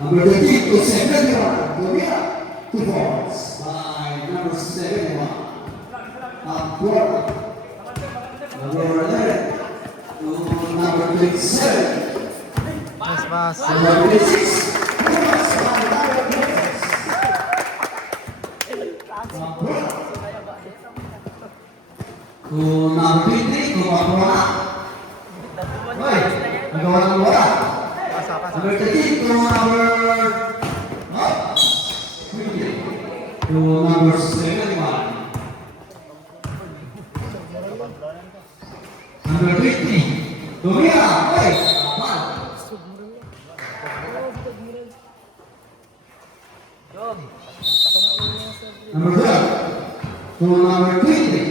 Number 13 to 71. Domina. 2 points by number 71. Abdullah. Number 11 to number 27. Nice pass. Number 26. To number 23 to Abdullah. Hoy, nagawa ng bola. Pasa, pasa. Number 13 to number 20 to number 71. Number 20 to Mira. Hoy, apat. Number 12 to number 20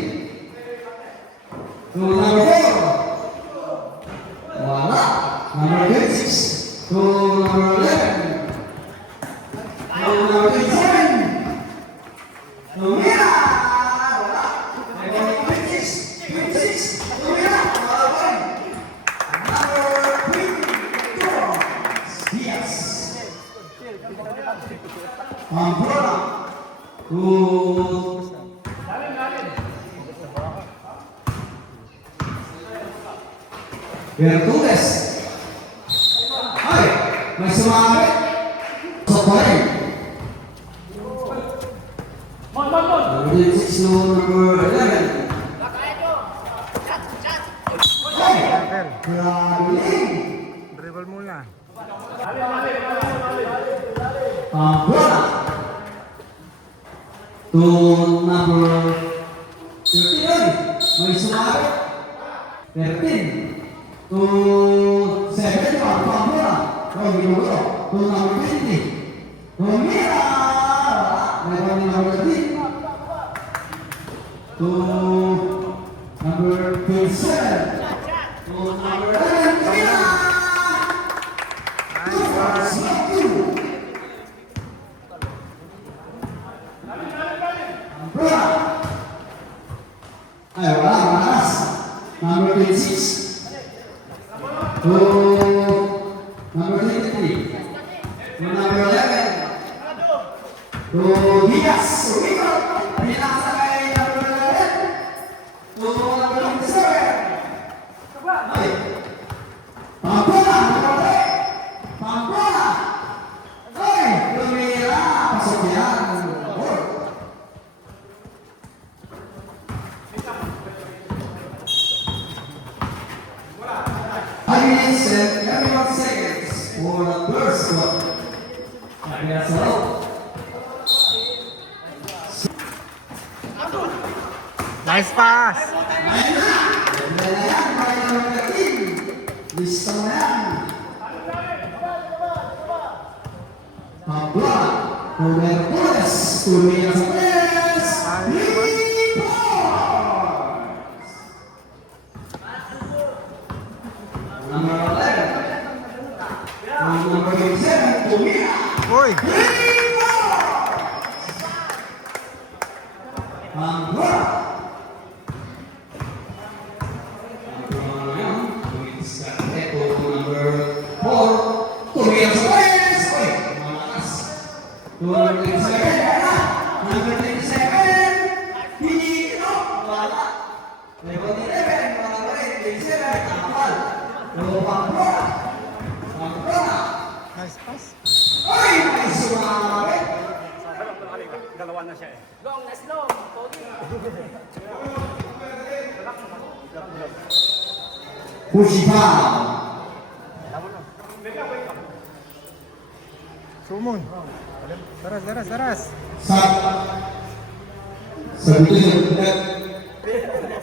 to number 4. Wala. Number 26 to number 11 to number 27 to Mira. Wala. Number 26 to Mira. Wala. Number 24 Diaz. Pamplona to Bertules. Ay, may sumabit. Sa parin. Number 6 to number 11. Ay, galing. Dribble muna. Pamplona to number 13. May sumabit. 13 to 7 Pamplona. Oh, ginulo. To number 20. To Mira. Meron number 13. To number 27. To number 11. To Mira. Nice pass. Pamplona. Ay, wala. Manas. Number 26. To number 23. To number 11. To Diaz. Pinasa kay number 11. To number 27. Ay. Pamplona. Pamplona. Ay, tumira. Pasok yan. Minutes and 31 seconds for the first one. Nice pass. Listo na yan. Pabla, Robertones, tuloy na sa press. 3 points. Number 11. Number 27, Tumira. Uy. 3 points. Pabla. Nice pass. Dalawa na siya eh. Pushipa. Sumon. Daras, daras, daras.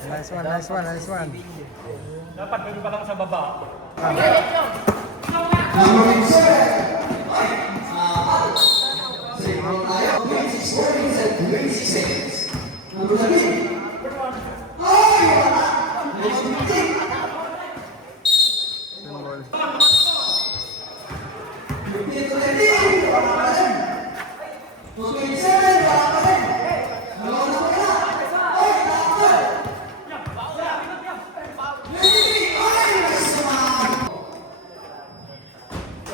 Nice one, nice one, nice one. Dapat doon pa lang sa baba. Number 7. Tayo, 26 seconds. Number 13. Ay, wala. Number 15. Symbol. 15 to 13. Wala pa rin. To 27. Wala pa rin. Nalaw na pa kaya. Ay, nakapal. 23. Ay, may sumama.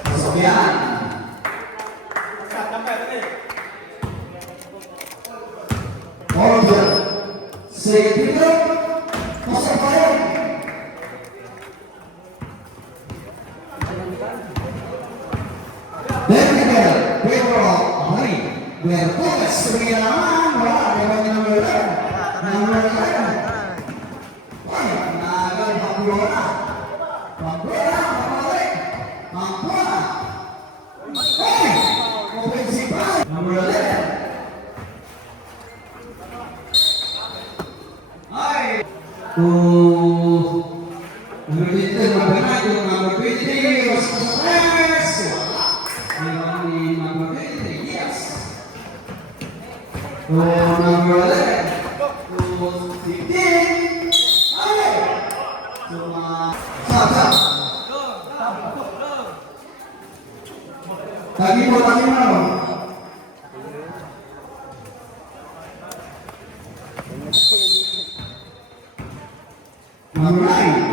Pasok yan. Second fielder, Jose Pared. Vertical, Pedro Amari. Bertugas, sumiraman, wala, meron yung number 11. Number 11. Wala, nagal, Pamplona. Pamplona, Pamplona. Pamplona. Hey! Offensive pass. Number 11. Ay! To number 10, number 9, number 23, Oscar Perez. Wala. Number 23, yes. To number 11, to 15. Ay! To Sab. Tagi mo. Number 9.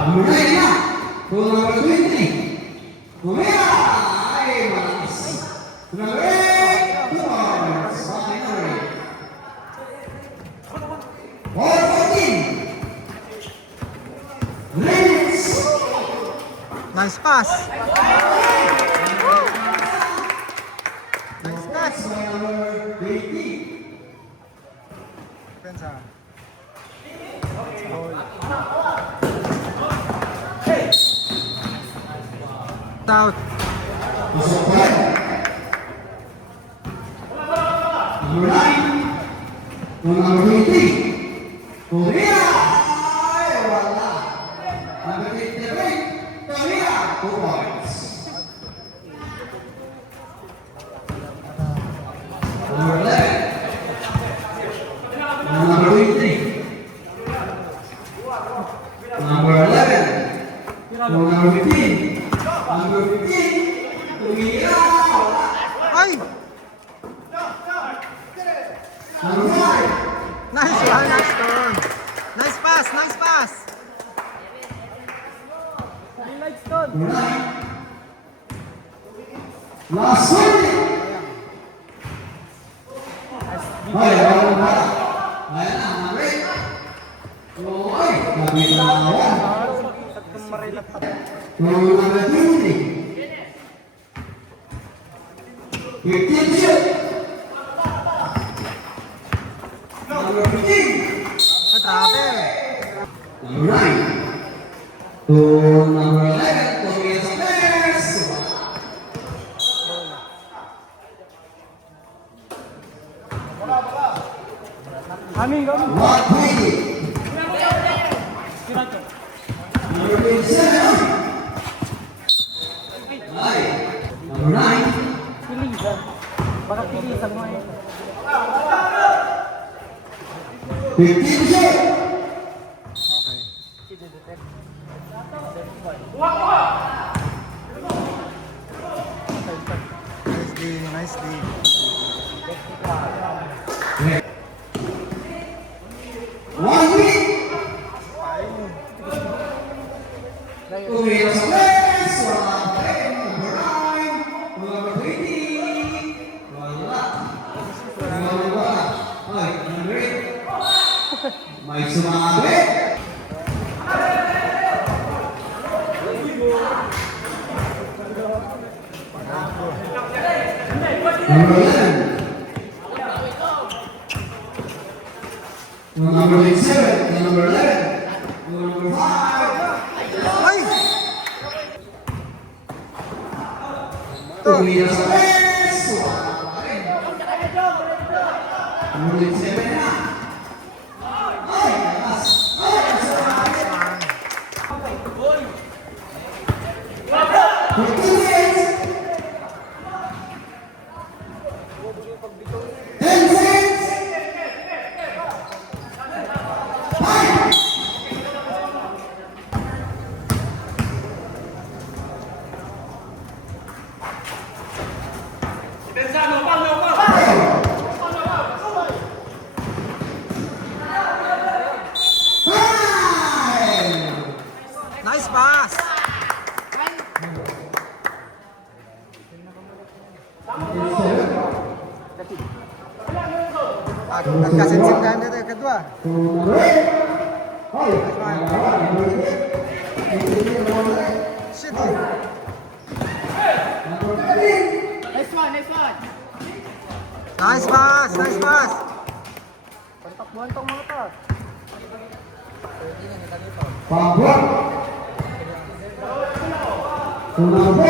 Number 9 na. To number 20. Kumea. Ay, malas. Number 8. Towards. Bakit na rin? Ball 14. Lens. Nice pass. Nice pass. By number 20. Pensa. Out. Pasok pa rin. Number 9. To number 20. Korea. Ay, wala. Number 23. Korea. 2 points. Number 11. Number 23. Number 11. To number 15. Number 15. Korea. Wala. Ay! Number 5. Nice one, nice turn. Nice pass, nice pass. Number 9. Last one. Ay, wala ba? Ayan na, number 8. Oy, nabitawan. Number 20. 15 shoot. Number 15. Ay, grabe. Number 9. To number 11. Korea sa players. Amin, kami. 120. Number 27. Ay. Number 9. Pilisan. Baka pilisan mo eh. 15 shoot. Okay. Nice D, nice D. One week. Korea sa players. Wala pa rin. Number 9. Number 20. Wala. Wala. Ay, number 8. May sumabi. Number 11. Number 27. Number 11. Number 5. Ay! Korea sa players. Wala pa rin. Number 27 na. Ay, lakas. Ay, kasama. 15 seconds. 10 seconds. 5. Nice pass. Nagkasinsindahan dito yung kedua. Number 8. Ay, number 8. Shit. Number 13. Nice one, nice one. Nice pass, nice pass. Pantakbuhan tong mga to. Pabot. Number 4.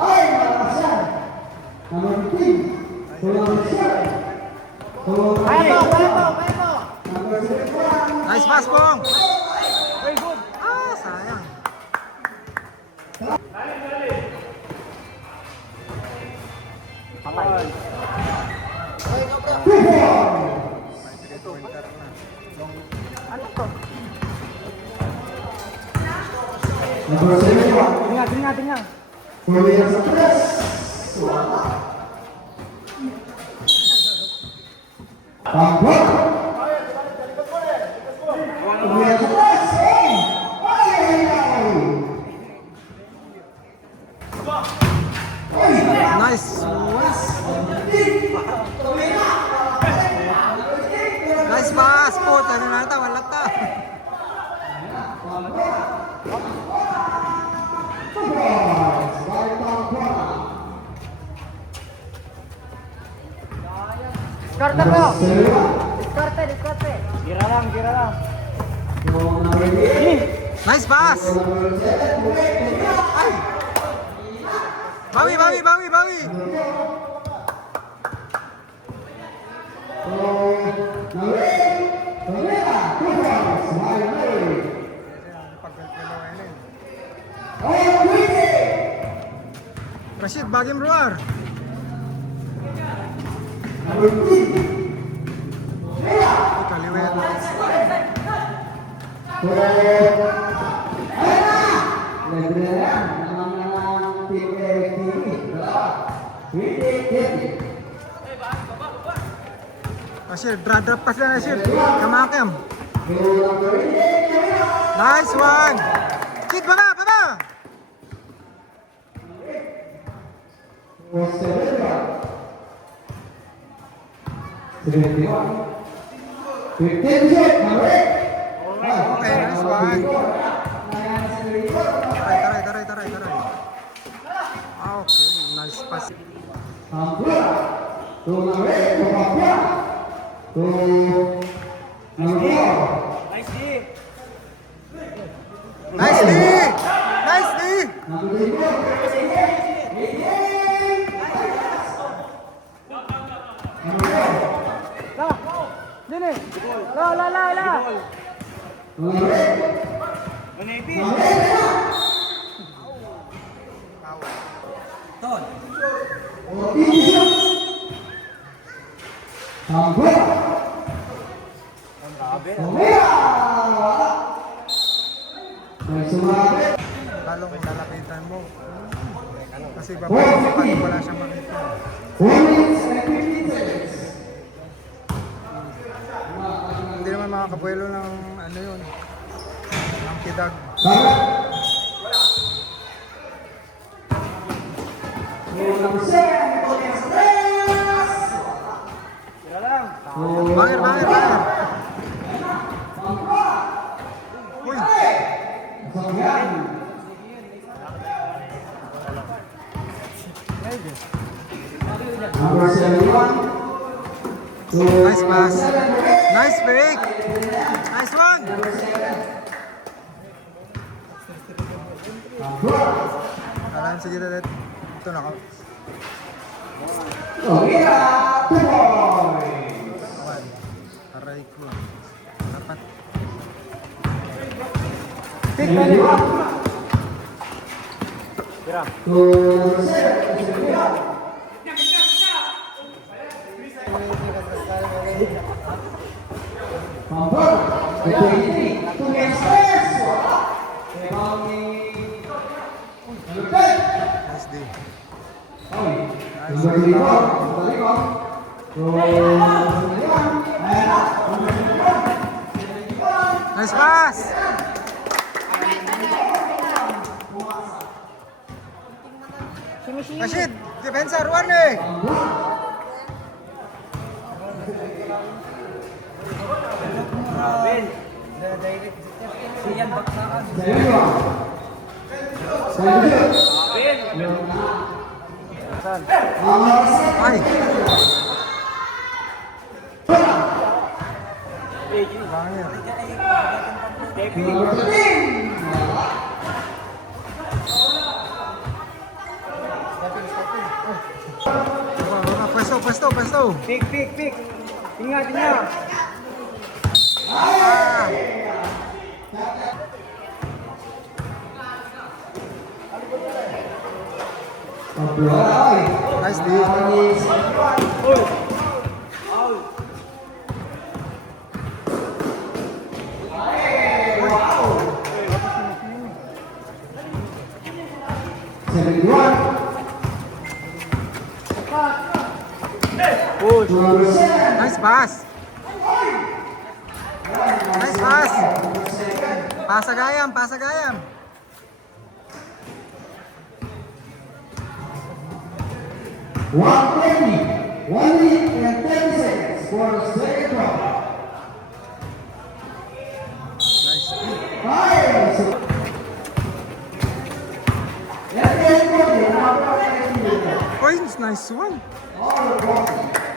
Ay, malasan. Number 15. Number 7. Kaya mo, kaya mo, kaya mo. Number 71. Nice pass, Pong. Very good. Ah, sayang. Patay. Ano to? Number 71. Tingnan, tingnan, tingnan. Kuliah sa press. Pabot. Kuliah sa press. Nice. Nice pass, po. Ano na ito? Wala ta. Diskarte bro. Diskarte, diskarte. Gira lang, gira lang. Nice pass. Bawi, bawi, bawi, bawi. Rashid, bagim luar. Kaliwet. Rashid, drop pass lang Rashid. Kamakam. Nice one. Kid, baba, baba. Okay, nice one. Taray. Okay, nice pass. Nice D. Nice D. Nice D. La. Dini. La. Manapi. Lalong lalapitan mo. Kasi babalik wala siyang makita. Hindi naman makakabuelo ng ano yun. Ang kidag. Gira lang. Bangir. Uy. Nice pass. Nice fake. Nice one. Alam sige ulit. Ito na ako. Aray ko. Dapat. Pick pwede. Gira. Nice D. Nice pass. Simi. Rashid, defensor, Warne. Siyan baksaan. Second round. Second shoot. Ang oras Ay! Langit. number 13. Pwesto. Pick. Tingnan. Ah! Apply. Nice D. Second round. Number 7. Nice pass. Nice pass. Pasagayam. 1:20. 1 minute and 10 seconds for the second round. Nice D. Fire. Let's get going. Points, nice one. All the